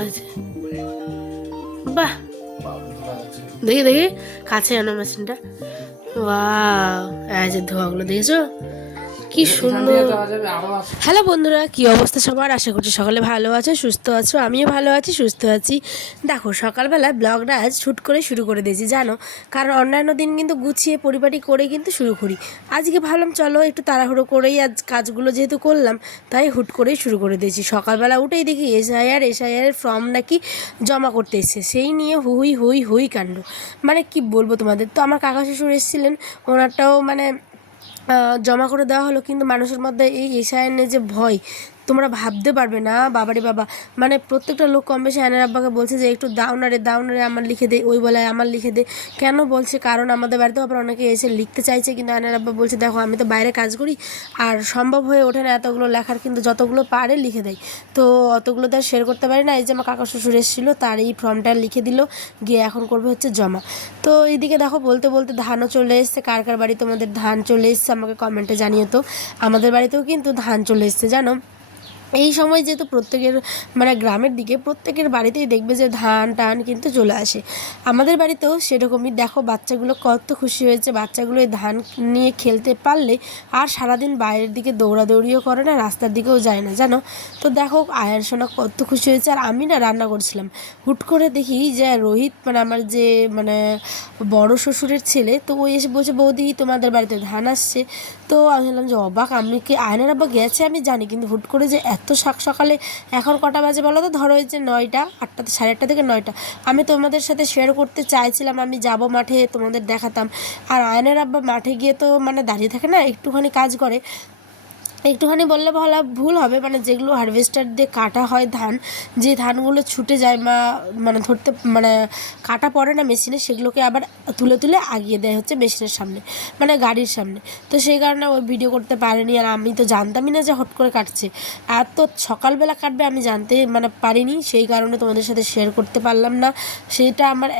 লাগছে বাহ। দেখি দেখি। কাছে আনো মেশিনটা বা যে ধোয়াগুলো দেখেছ? কি সুন্দর। হ্যালো বন্ধুরা কি অবস্থা সবার? আশা করছি সকালে ভালো আছো সুস্থ আছো আমিও ভালো আছি সুস্থ আছি। দেখো সকালবেলা ব্লগটা আজ শ্যুট করে শুরু করে দিয়েছি জানো? কারণ অন্যান্য দিন কিন্তু গুছিয়ে পরিপাটি করে কিন্তু শুরু করি। আজকে ভাবলাম চলো একটু তাড়াহুড়ো করেই আজ কাজগুলো যেহেতু করলাম তাই হুট করেই শুরু করে দিয়েছি। সকালবেলা উঠেই দেখি এসআইআর এসআইআর ফর্ম নাকি জমা করতে এসছে। সেই নিয়ে হুই হুই হুই কাণ্ড। মানে কি বলব তোমাদের তো আমার কাকা শ্বশুর এসেছিলেন ওনারটাও মানে জমা করে দেওয়া হলো কিন্তু মানুষের মধ্যে এই এসআইএনের যে ভয় তোমরা ভাবতে পারবে না, বাবারে বাবা। মানে প্রত্যেকটা লোক কম বেশি আয়নার আব্বাকে বলছে যে, একটু দাও না রে, দাও না রে, আমার লিখে দে, ওই বলে আমার লিখে দে। কেন বলছে? কারণ আমাদের বাড়িতেও আবার অনেকে এসে লিখতে চাইছে কিন্তু আয়নার আব্বা বলছে, দেখো, আমি তো বাইরে কাজ করি আর সম্ভব হয়ে ওঠে না এতগুলো লেখার, কিন্তু যতগুলো পারে লিখে দেয় তো অতগুলো তো আর শেয়ার করতে পারি না। এই যে আমার কাকা শ্বশুর এসেছিল, তার এই ফর্মটা লিখে দিল, গিয়ে এখন করবে হচ্ছে জমা। তো এইদিকে দেখো, বলতে বলতে ধানও চলে এসছে। কার কার বাড়ি তোমাদের ধান চলে এসছে আমাকে কমেন্টে জানিয়ে তো। আমাদের বাড়িতেও কিন্তু ধান চলে এসছে, জানো? এই সময় যেহেতু প্রত্যেকের মানে গ্রামের দিকে প্রত্যেকের বাড়িতেই দেখবে যে ধান টান কিন্তু চলে আসে। আমাদের বাড়িতেও সেরকমই। দেখো, বাচ্চাগুলো কত খুশি হয়েছে। বাচ্চাগুলো এই ধান নিয়ে খেলতে পারলে আর সারাদিন বাইরের দিকে দৌড়াদৌড়িও করে না, রাস্তার দিকেও যায় না, জানো? তো দেখো, আয়ার সোনা কত খুশি হয়েছে। আর আমি না রান্না করছিলাম। হুট করে দেখি যে রোহিত মানে আমার যে মানে বড় শ্বশুরের ছেলে, তো ও এসে বলছে, বৌদি, তোমাদের বাড়িতে ধান আসছে। তো আমি বললাম যে অবাক, আমি কি আয়নার আব্বা গেছে আমি জানি, কিন্তু হুট করে যে এত শাক সকালে এখন কটা বাজে বলো তো? ধরো ওই যে নয়টা, আটটা সাড়ে আটটা থেকে নয়টা। আমি তোমাদের সাথে শেয়ার করতে চাইছিলাম, আমি যাব মাঠে তোমাদের দেখাতাম। আর আয়নের আব্বা মাঠে গিয়ে তো মানে দাঁড়িয়ে থাকে না, একটুখানি কাজ করে। একটুখানি বললে ভালো ভুল হবে মানে যেগুলো হারভেস্টার দিয়ে কাটা হয় ধান, যে ধানগুলো ছুটে যায় বা মানে ধরতে মানে কাটা পড়ে না মেশিনে সেগুলোকে আবার তুলে তুলে আগিয়ে দেয় হচ্ছে মেশিনের সামনে মানে গাড়ির সামনে। তো সেই কারণে ওই ভিডিও করতে পারেনি আর আমি তো জানতামই না যে হট করে কাটছে। আর তো সকালবেলা কাটবে আমি জানতে মানে পারিনি, সেই কারণে তোমাদের সাথে শেয়ার করতে পারলাম না। সেটা আমার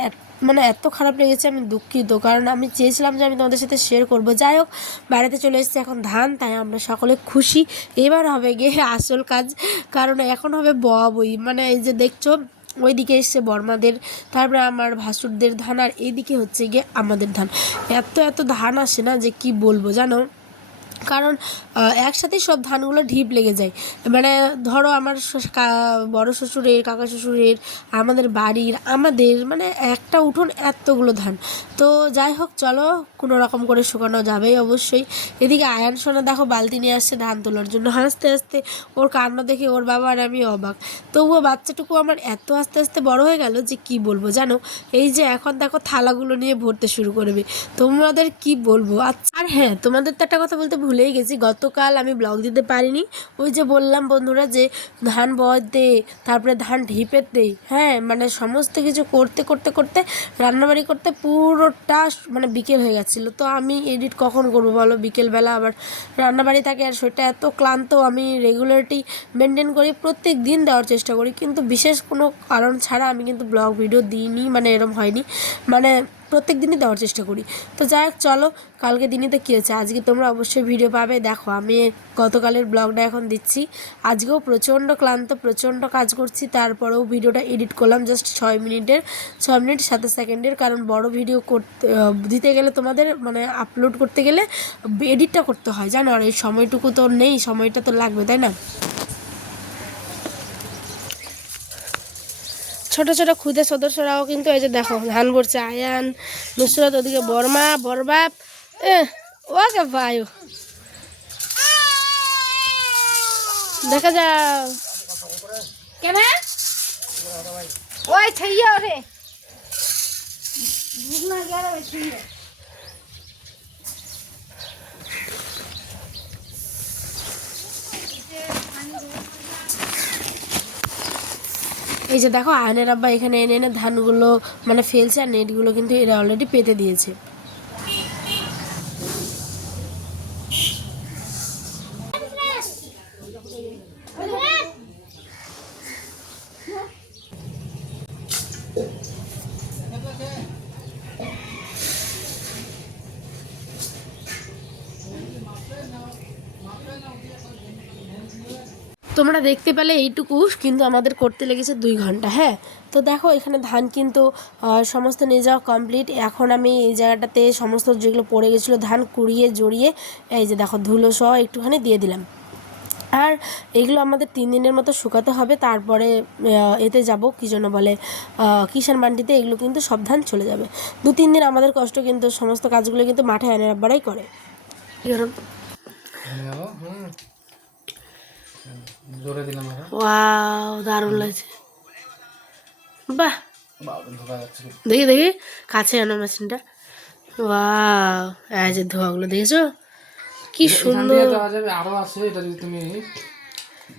মানে এত খারাপ লেগেছে, আমি দুঃখিত। কারণ আমি চেয়েছিলাম যে আমি তোমাদের সাথে শেয়ার করব। যাই হোক, বাড়িতে চলে এসেছে এখন ধান, তাই আমরা সকলে খুশি। এবার হবে গিয়ে আসল কাজ, কারণ এখন হবে বই মানে এই যে দেখছ, ওইদিকে এসছে বর্মাদের, তারপরে আমার ভাসুরদের ধান, আর এইদিকে হচ্ছে গিয়ে আমাদের ধান। এত এত ধান আসে না যে কি বলব, জানো? কারণ আহ, একসাথেই সব ধানগুলো ঢিপ লেগে যায়। মানে ধরো আমার বড় শ্বশুরের কাকা শ্বশুরের আমাদের বাড়ির আমাদের মানে একটা উঠোন এতগুলো ধান। তো যাই হোক চলো কোনো রকম করে শুকানো যাবেই অবশ্যই। এদিকে আয়ান সোনা দেখো বালতি নিয়ে আসছে ধান তোলার জন্য। হাসতে হাসতে ওর কান্না দেখে ওর বাবা আর আমি অবাক। তবুও বাচ্চাটুকু আমার এত আস্তে আস্তে বড় হয়ে গেল যে কি বলব জানো? এই যে এখন দেখো থালাগুলো নিয়ে ভরতে শুরু করবে। তোমাদের কি বলব? আর হ্যাঁ তোমাদের তো একটা কথা বলতে ভুলেই গেছি। গতকাল আমি ব্লগ দিতে পারিনি। ওই যে বললাম বন্ধুরা যে ধান বয় দে, তারপরে ধান ঢিপের দে হ্যাঁ? মানে সমস্ত কিছু করতে করতে করতে রান্নাবাড়ি করতে পুরোটা মানে বিকেল হয়ে গেছিল। তো আমি এডিট কখন করব বলো? বিকেলবেলা আবার রান্নাবাড়ি থাকে আর সেটা এত ক্লান্ত, আমি রেগুলারিটি মেনটেন করি প্রত্যেক দিন দেওয়ার চেষ্টা করি। কিন্তু বিশেষ কোনো কারণ ছাড়া আমি কিন্তু ব্লগ ভিডিও দিইনি মানে এরম হয়নি। মানে প্রত্যেক দিনই দেওয়ার চেষ্টা করি। তো যাই হোক, চলো, কালকে দিনই তো কী হচ্ছে আজকে তোমরা অবশ্যই ভিডিও পাবে। দেখো, আমি গতকালের ব্লগটা এখন দিচ্ছি। আজকেও প্রচণ্ড ক্লান্ত, প্রচণ্ড কাজ করছি। তারপরেও ভিডিওটা এডিট করলাম জাস্ট ছয় মিনিটের, ছয় মিনিট সাতাশ সেকেন্ডের কারণ বড় ভিডিও করতে দিতে গেলে তোমাদের মানে আপলোড করতে গেলে এডিটটা করতে হয়। জানো, আর এই সময়টুকু তো নেই, সময়টা তো লাগবে, তাই না? ছোট ছোট খুদে সদস্যরাও কিন্তু এই যে দেখো ধান ভরছে আয়ান নুসরত ওদিকে বর্মা বরবাপ ওকে বায়ু দেখা যাও কেন ওই ছাইয়া ওরে। এই যে দেখো, আয়নের আব্বা এখানে এনে এনে ধানগুলো মানে ফেলছে আর নেটগুলো কিন্তু এরা অলরেডি পেতে দিয়েছে Thank you. তোমরা দেখতে পেলে এইটুকু, কিন্তু আমাদের করতে লেগেছে দুই ঘণ্টা হ্যাঁ? তো দেখো, এখানে ধান কিন্তু সমস্ত নিয়ে যাওয়া কমপ্লিট এখন আমি এই জায়গাটাতে সমস্ত যেগুলো পড়ে গেছিল, ধান কুড়িয়ে, জড়িয়ে, এই যে দেখো, ধুলো সহ একটুখানি দিয়ে দিলাম। আর এগুলো আমাদের তিন দিনের মতো শুকাতে হবে, তারপরে এতে যাব, কী জন্য বলে কিষান মান্ডিতে, এগুলো কিন্তু সব ধান চলে যাবে। দু, তিন দিন আমাদের কষ্ট কিন্তু, সমস্ত কাজগুলো কিন্তু মাঠে আনার আব্বারাই করে। জোরে দিলাম ওয়াও দারুণ লাগছে। বাহ। দেখি দেখি কাছে আনো মেশিনটা। ওয়াও এই যে ধোয়াগুলো দেখেছ? কি সুন্দর। আরও আছে এটা যদি তুমি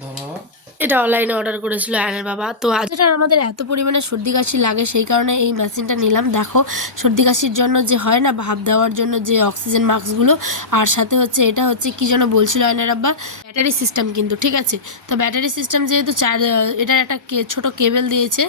ধরো। এটা অনলাইনে অর্ডার করেছিল আয়নের বাবা। তো আজ এটা আমাদের এত পরিমাণে সর্দি কাশি লাগে, সেই কারণে এই মেশিনটা নিলাম। দেখো, সর্দি কাশির জন্য যে হয় না ভাব দেওয়ার জন্য যে অক্সিজেন মাস্কগুলো আর সাথে হচ্ছে এটা হচ্ছে কি যেন বলছিল আয়নের আব্বা? ব্যাটারি সিস্টেম কিন্তু, ঠিক আছে? তো ব্যাটারি সিস্টেম যেহেতু চার, এটার একটা ছোট কেবেল দিয়েছে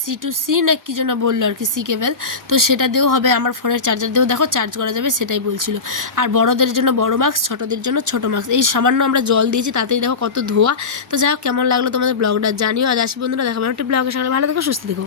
সি টু সি না কি যেন বলল আর কি সি কেবেল তো সেটা দিয়েও হবে, আমার ফোনের চার্জার দিয়েও দেখো চার্জ করা যাবে, সেটাই বলছিল। আর বড়দের জন্য বড় মাস্ক ছোটদের জন্য ছোট মাস্ক এই সামান্য আমরা জল দিয়েছি, তাতেই দেখো কত ধোয়া। তো যাই হোক কেমন লাগল তোমাদের ব্লগটা জানিও। আজ আসি বন্ধুরা দেখাবো একটি ব্লগের সঙ্গে ভালো থেকো, সুস্থ থেকো।